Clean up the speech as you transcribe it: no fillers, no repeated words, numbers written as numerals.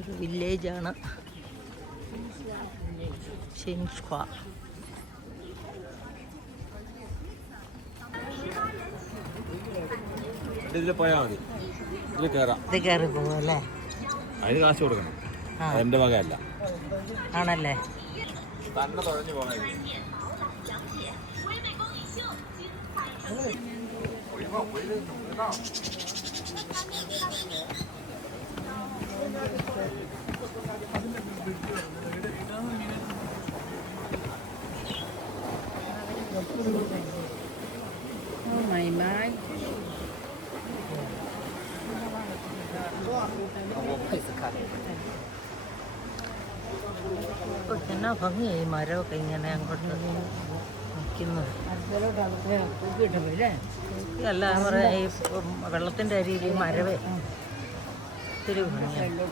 ഒരു വില്ലേജാണ് ഷിൻഷ്വ. ഇതിൽ പോയാൽ മതി, ഇതിൽ കയറാം. ഇത് കയറി പോകും അല്ലേ? അതിന് കാശ് കൊടുക്കണം, എൻ്റെ വകയല്ല. ആണല്ലേ? തന്നെ തുഴഞ്ഞു പോകാൻ. എന്നാ ഭംഗിയായി മരമൊക്കെ ഇങ്ങനെ അങ്ങോട്ട് നിൽക്കുന്നു. അല്ല പറയാ, ഈ വെള്ളത്തിൻ്റെ അരിയിൽ ഈ മരവേ ഒത്തിരി ഭംഗിയാണ്.